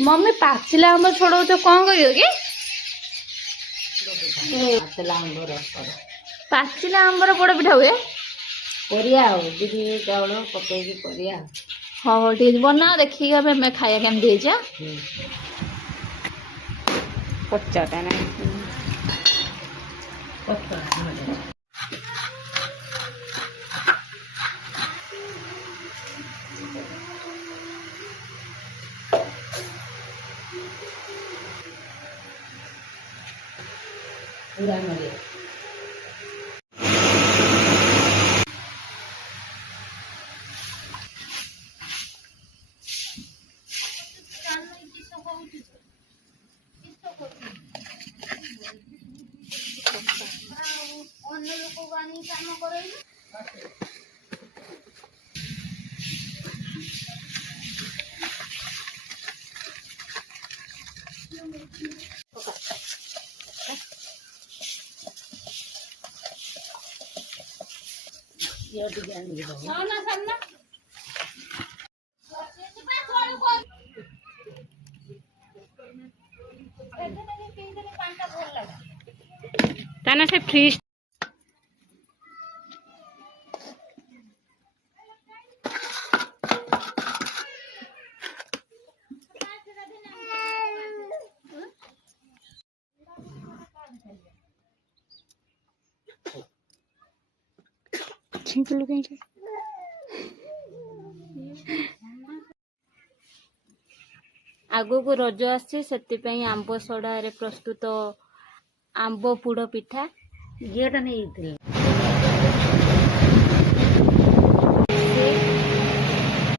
Mummy पाचिला आंब छोड़ो तो कौन करियो कि पाचिला आंबर पोड़ पिठा हुए चाउल पकईकी करिया। हाँ हाँ ठीक बना देखिए अब मैं खाया केम देजा पचाटा ना पूरा मजे ताना से फ्रीज आगो को रज आसी से आंब सड़ा प्रस्तुत आंब पुड़ पिठा झीटा नहीं